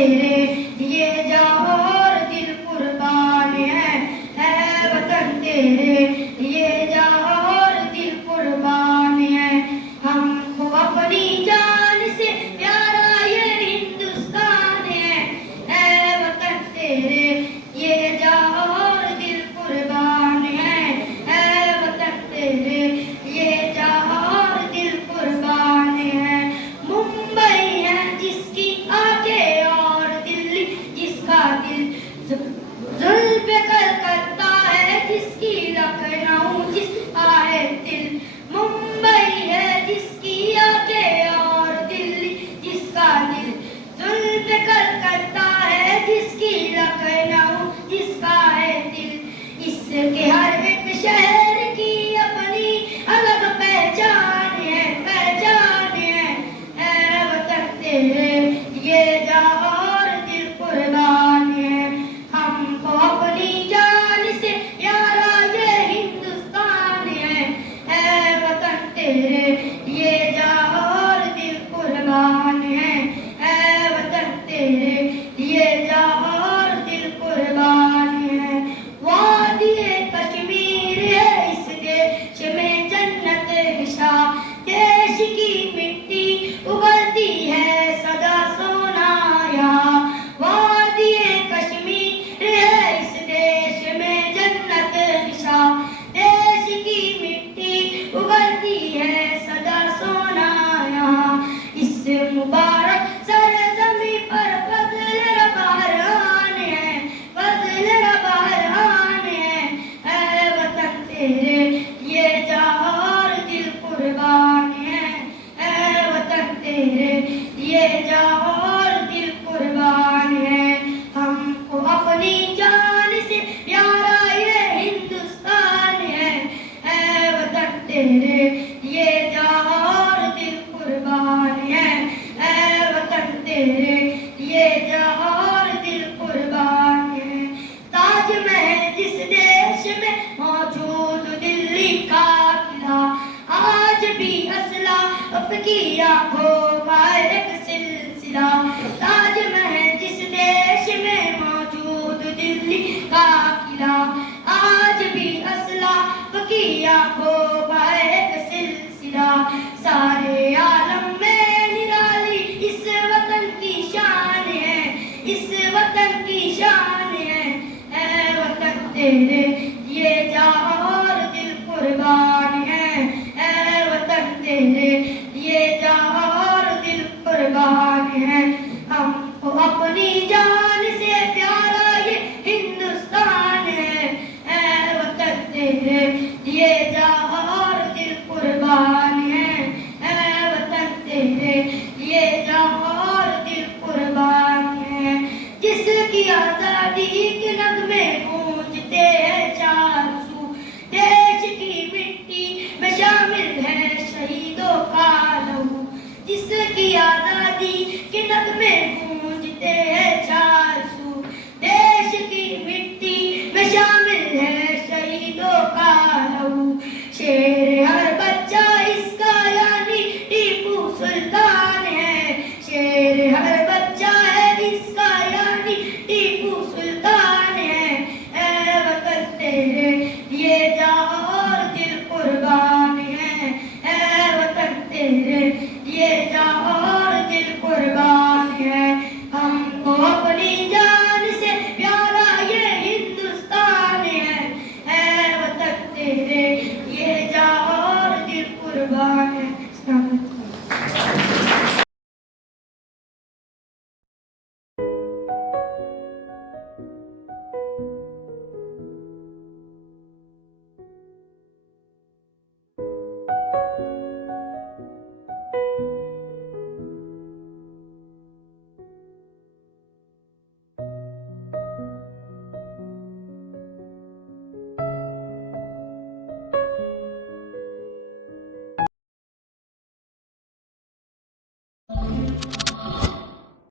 तेरे ये जान और दिल कुर्बान है वतन तेरे ये जान और दिल कुर्बान है। हमको अपनी जान से प्यारा ये हिंदुस्तान है वतन तेरे ये जान और दिल कुर्बान है वतन तेरे ये जान और दिल कुर्बान है। मुंबई है जिसकी आंखें और दिल्ली जिसका दिल, जुल्फ़े कलकत्ता है जिसकी लखनऊ जिसका है दिल। मुंबई है जिसकी आंखें और दिल्ली जिसका दिल, जुल्फ़े कलकत्ता है जिसकी लखनऊ जिसका है दिल। इसके हर एक शहर की अपनी अलग पहचान है वतन तेरे ये जान और दिल कुर्बान है। हमको अपनी जान से प्यारा ये हिंदुस्तान है वतन तेरे ये जान और दिल कुर्बान है वतन तेरे ये जान और दिल कुर्बान है। वादिए कश्मीर है इस देश में जन्नत निशा, देश की मिट्टी उगलती है सदा सोना यहाँ। वादिए कश्मीर है इस देश में जन्नत निशा, देश की मिट्टी उगलती है सदा सोना यहाँ। इस मुबारक सरजमी पर फजल रबान है वतन तेरे ये जान और दिल कुर्बान है वतन तेरे ये जान और दिल कुर्बान है। हमको अपनी जान से प्यारा ये हिंदुस्तान है वतन तेरे ये जान और दिल कुर्बान है वतन तेरे ये जान और दिल कुर्बान है। ताजमहल जिस देश में मौजूद दिल्ली का किला, आज भी असलाफ की आंखों का एक सिलसिला। ताजमहल जिस देश में मौजूद दिल्ली का किला, आज भी असलाफ की आंखों का एक सिलसिला। सारे आलम में निराली इस वतन की शान है, इस वतन की शान है वतन तेरे ये जान और दिल कुर्बान है वतन तेरे ये जान और दिल कुर्बान है। हमको अपनी जान से प्यारा ये हिंदुस्तान है वतन तेरे ये जान और दिल कुर्बान है वतन तेरे ये जान और दिल कुर्बान है। जिसकी आजादी